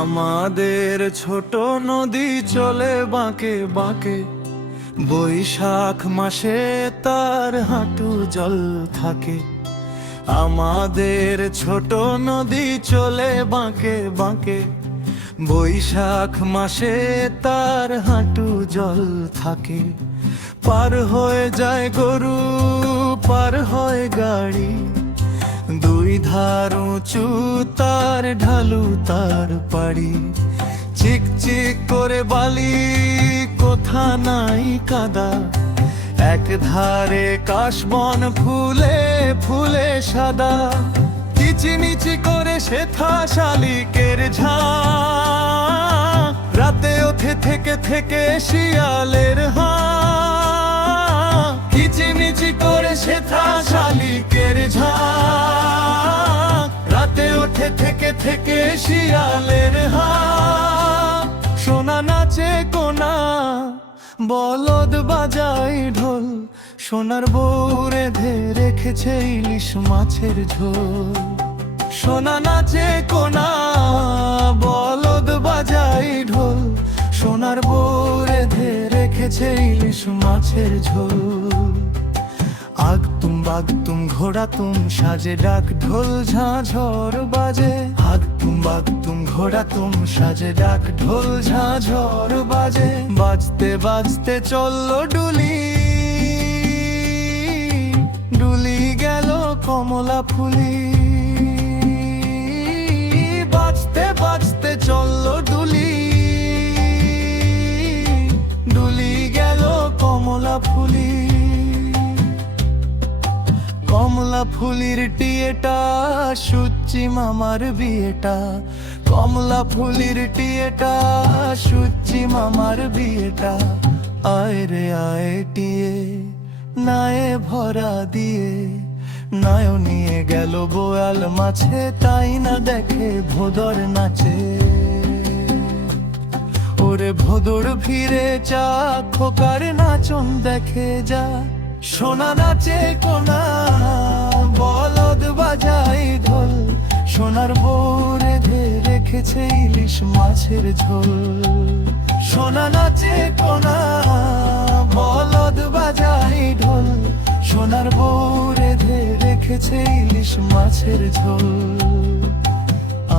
আমাদের ছোট নদী চলে বাঁকে বাঁকে, বৈশাখ মাসে তার হাঁটু জল থাকে। আমাদের ছোট নদী চলে বাঁকে বাঁকে, বৈশাখ মাসে তার হাঁটু জল থাকে। পার হয়ে যায় গরু, পার হয় গাড়ি, দুই ধার উঁচু তার ঢালু তার পাড়ি। চিক চিক করে বালি, কোথা নাই কাদা, এক ধারে কাশবন ফুলে ফুলে সাদা। কিচিমিচি করে শেথা শালিকের ঝাঁক, রাতে ওঠে থেকে থেকে শিয়ালের হাঁক। কিচিমিচি করে শেথা শালিকের ঝাঁক, রাতে ওঠে থেকে থেকে শিয়ালের হাঁক। সোনা নাচে কোনা, বলদ বাজাই ঢোল, সোনার বউ রেঁধে রেখেছে ইলিশ মাছের ঝোল। সোনা নাচে কোনা, বলদ বাজাই ঢোল, সোনার বউ রেঁধে রেখেছে ইলিশ মাছের ঝোল। আগ তুম বাগ তুম ঘোড়া তুম সাজে ডাক ঢোল ঝাঁঝর বাজে। আগ তুম বাগ তুম ঘোড়া তুম সাজে ডাক ঢোল ঝাঁঝর বাজে। বাজতে বাজতে চললো ডুলি, ডুলি গেল কমলা ফুলি। বাজতে বাজতে চললো ডুলি, ডুলি গেল কমলা ফুলি। কমলা ফুলির টিয়েটা, সুচি মামার বিয়েটা। কমলা ফুলির টিয়েটা, সুচি মামার বিয়েটা। আয় রে আয় টিয়ে, নায়ে ভরা দিয়ে, নায় নিয়ে গেল বোয়াল মাছে, তাই না দেখে ভোদর নাচে। ওরে ভোদর ফিরে চা, খোকার নাচন দেখে যা। সোনা নাচে কোনা, বলদ বাজাই ঢোল, সোনার বউ রেঁধে রেখেছে ইলিশ মাছের ঝোল। সোনা নাচে কোনা, বলদ বাজাই ঢোল, সোনার বউ রেঁধে রেখেছে ইলিশ মাছের ঝোল।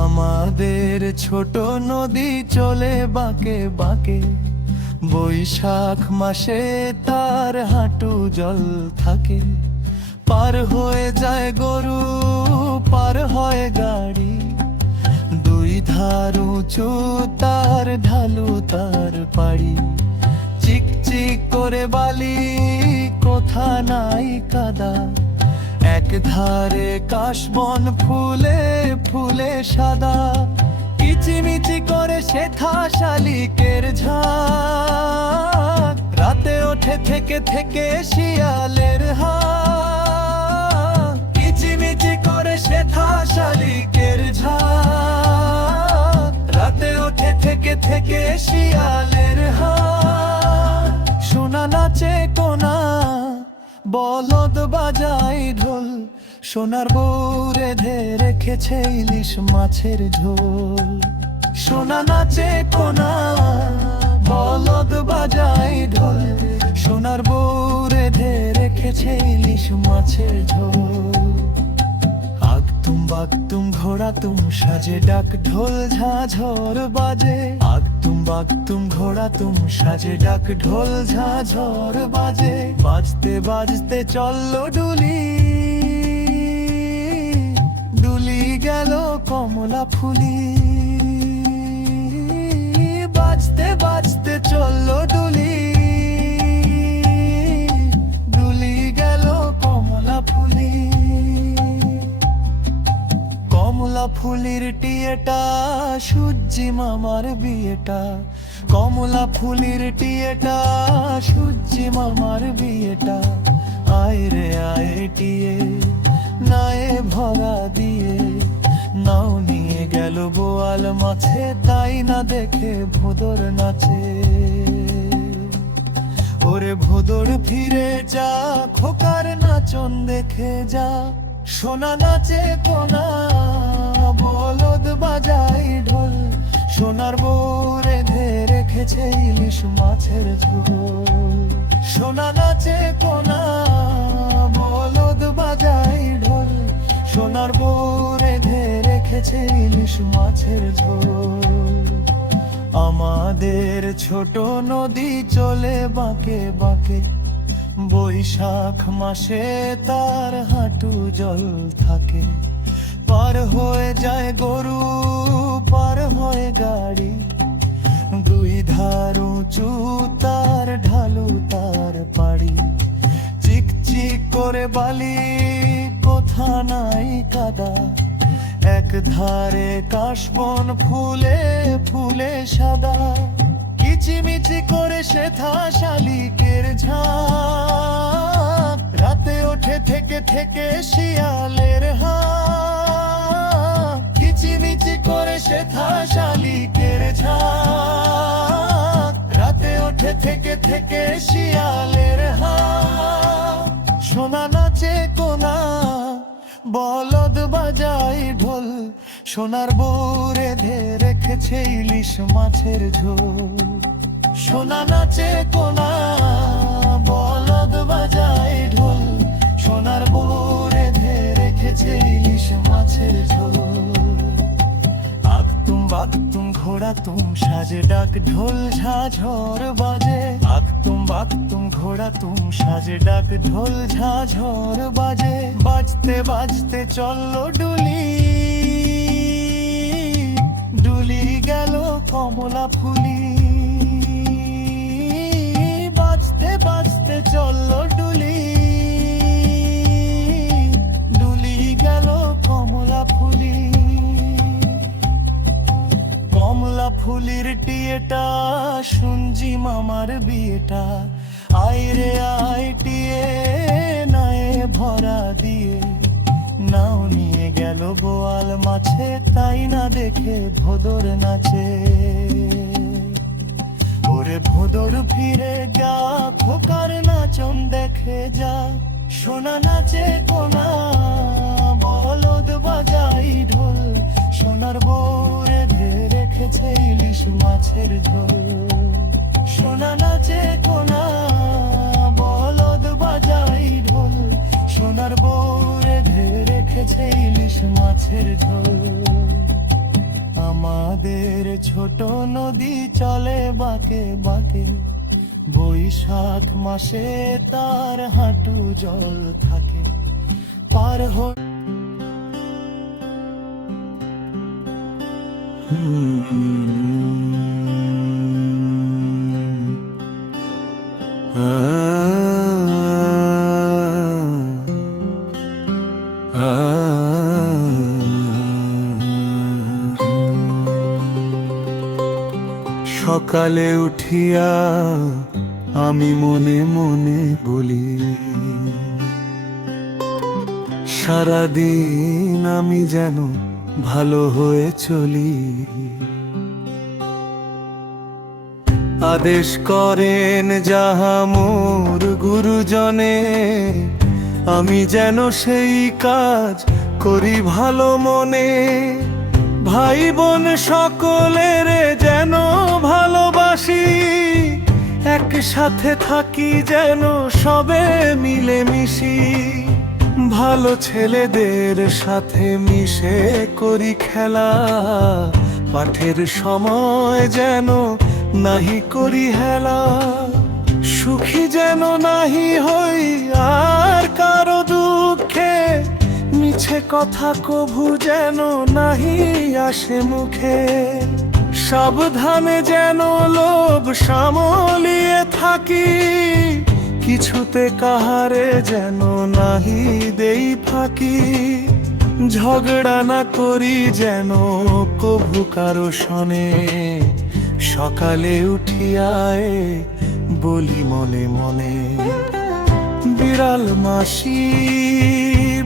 আমাদের ছোট নদী চলে বাঁকে বাঁকে, বৈশাখ মাসে তার হাঁটু জল থাকে। পার হয়ে যায় গরু, পার হয় গাড়ি, দুই ধার উঁচু তার ঢালু তার পাড়ি। চিক চিক করে বালি, কোথা নাই কাদা, এক ধারে কাশবন ফুলে ফুলে সাদা। কিচিমিচি করে শেথা শালিকের ঝাঁক, রাতে ওঠে থেকে থেকে শিয়ালের হাঁক। কিচিমিচি করে শেথা শালিকের ঝাঁক, রাতে ওঠে থেকে থেকে শিয়ালের হাঁক। সোনা নাচে কোনা, বলদ বাজাই ঢোল, সোনার বউ রেঁধে রেখেছে ইলিশ মাছের ঝোল। সোনা নাচে কোনা, বলদ বাজাই ঢোল, সোনার বউ রেঁধে রেখেছে ইলিশ মাছের ঝোল। আগ তুম বাগ তুম ঘোড়া তুম সাজে ডাক ঢোল ঝাঁঝর বাজে। আগ তুম বাগ তুম ঘোড়া তুম সাজে ডাক ঢোল ঝাঁঝর বাজে। বাজতে বাজতে চললো ডুলি, ডুলি গেল কমলা ফুলি। বাজতে বাজতে চললো ডুলি, ডুলি গেল কমলা ফুলি। কমলা ফুলির টিয়েটা, সুচি মামার বিয়েটা। কমলা ফুলির টিয়েটা, সুচি মামার বিয়েটা। আয় রে আয় টিয়ে, নায়ে ভরা দিয়ে, নাও নিয়ে গেল বোয়াল মাছে, তাই না দেখে ভোদর নাচে। ওরে ভোদর ফিরে যা, খোকার নাচন দেখে যা। সোনা নাচে কোনা, বলদ বাজাই ঢোল, সোনার বউ রেঁধে রেখেছে ইলিশ মাছের ঝোল। সোনা নাচে কোনা, বলদ বাজাই ঢোল, সোনার বউ রেঁধে রেখেছে ইলিশ মাছের ঝোল। আমাদের ছোট নদী চলে বাঁকে বাঁকে, বৈশাখ মাসে তার হাঁটু জল থাকে। পার হয়ে যায় গরু, পার হয়ে গাড়ি, দুই ধার উঁচু তার ঢালু তার পাড়ি। চিকচিক করে বালি, কোথা নাই কাদা, এক ধারে কাশবন ফুলে ফুলে সাদা। কিচিমিচি করে সেথা শালিকের ঝাঁক, রাতে ওঠে থেকে থেকে শিয়ালের হাঁক। কিচিমিচি করে সেথা শালিকের ঝাঁক, রাতে ওঠে থেকে থেকে শিয়ালের হাঁক। সোনা নাচে কোনা, বলদ বাজাই ঢোল, সোনার বউ রেঁধে রেখেছে ইলিশ মাছের ঝোল। সোনা নাচে কোনা, বলদ বাজাই ঢোল, সোনার বউ রেঁধে রেখেছে ইলিশ মাছের ঝোল। বাগতুম ঘোড়া তুম সাজে ডাক ঢোল ঝাঝর বাজে। বাগতুম ঘোড়া তুম সাজে ডাক ঢোল ঝাঝর বাজে। বাজতে বাজতে চললো ডুলি, ডুলি গেল কমলা ফুলি। বাজতে বাজতে চললো ডুলি, ডুলি গেল কমলা ফুলি। কমলা ফুলির টিয়েটা, শুনজি মামার বিয়েটা। আইরে আইটিয়ে নায়ে ভরা দিয়ে, নাও নিয়ে গেল বোয়াল মাছে, তাই না দেখে ভোদর নাচে। ওরে ভোদর ফিরে গা, খোকার নাচন দেখে যা। সোনা নাচে কোনা, বলদ বাজাই ঢোল, সোনার বউ রেঁধে রেখেছে ইলিশ মাছের ঝোল। সোনা নাচে কোনা, বলদ বাজাই ঢোল, সোনার বউ রেঁধে রেখেছে ইলিশ মাছের ঝোল। আমাদের ছোট নদী চলে বাঁকে বাঁকে, বৈশাখ মাসে তার হাঁটু জল থাকে। পার হয়ে সকালে উঠিয়া আমি মনে মনে বলি, সারাদিন আমি যেন ভালো হয়ে চলি। আদেশ করেন যাহা মোর গুরুজনে, আমি যেন সেই কাজ করি ভালো মনে। ভাই বোন সকলের যেন ভালোবাসি, একসাথে থাকি যেন সবে মিলেমিশি। ভালো ছেলেদের সাথে মিশে করি খেলা, পাঠের সময় যেন নাহি করি হেলা। সুখী যেন নাহি হই আর কারো দুঃখে, মিছে কথা কভু যেন নাহি আসে মুখে। সাবধানে যেন লোভ সামলিয়ে থাকি, কিছুতে কাহারে যেন নাহি দেই ফাঁকি। ঝগড়া না করি যেন কভু কারো শনে, সকালে উঠিয়ায় বলি মনে মনে। বিড়াল মাসি,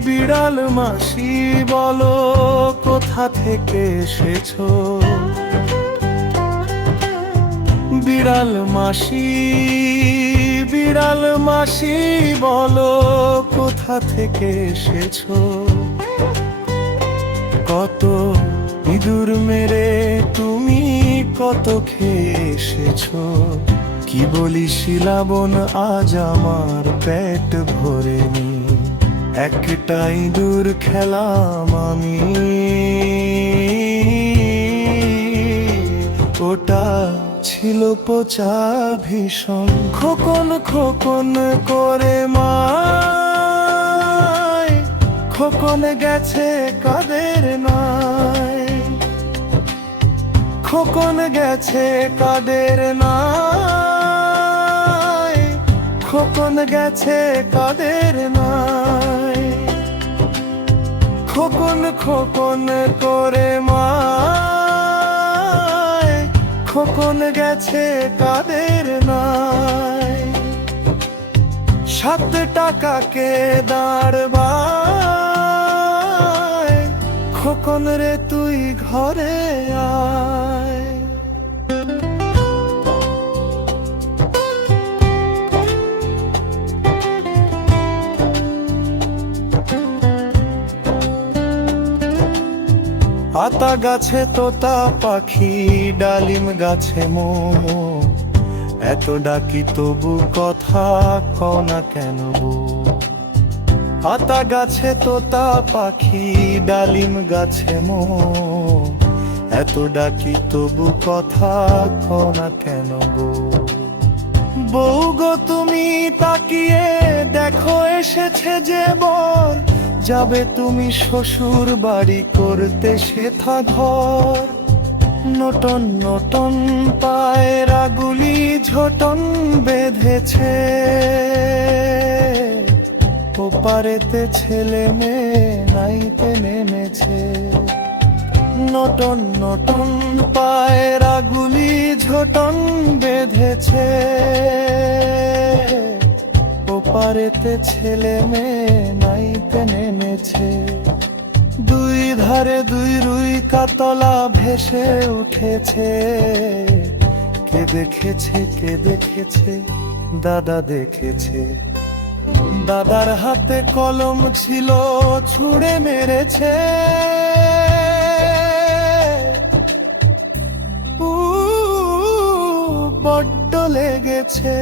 বিড়াল মাসি বলো কোথা থেকে এসেছো। বিড়াল মাসি, বিড়াল মাসি বলো কোথা থেকে এসেছো। কত ইঁদুর মেরে তুমি কত খেয়ে এসেছো, কি বলি শিলাবন আজ আমার পেট ভরেনি। একটাই দূর খেলাম আমি, ওটা ছিল পচা ভীষণ। খোকন খোকন করে মায়, খোকন গেছে কাদের নাই, খোকন গেছে কাদের নাই, খোকন গেছে কাদের নাই। খোকন খোকন করে মায়, খোকন গেছে কাদের নাই। 7 টাকাকে দাঁড়বায়, খোকন রে তুই ঘরে আয়। আতা গাছে তোতা পাখি, ডালিম গাছে মোমো, এত ডাকি তবু কথা কও না কেন বউ। আতা গাছে তোতা পাখি, ডালিম গাছে মোমো, এত ডাকি তবু কথা কও না কেন বউ। বউ গো তুমি তাকিয়ে দেখো এসেছে যে বর, যাবে তুমি শ্বশুর বাড়ি করতে সেথা ঘর। নটন নটন পায়রা গুলি ঝটন বেঁধেছে, ওপারেতে ছেলে মেয়ে নাইতে নেমেছে। নটন নটন পায়রা গুলি ঝটন বেঁধেছে, ওপারেতে ছেলে মেয়ে নাইতে নেমেছে। দুই ধারে দুই রুই কাতলা ভেসে উঠেছে, কে দেখেছে কে দেখেছে, দাদা দেখেছে। দাদার হাতে কলম ছিল ছুঁড়ে মেরেছে, বড্ড লেগেছে।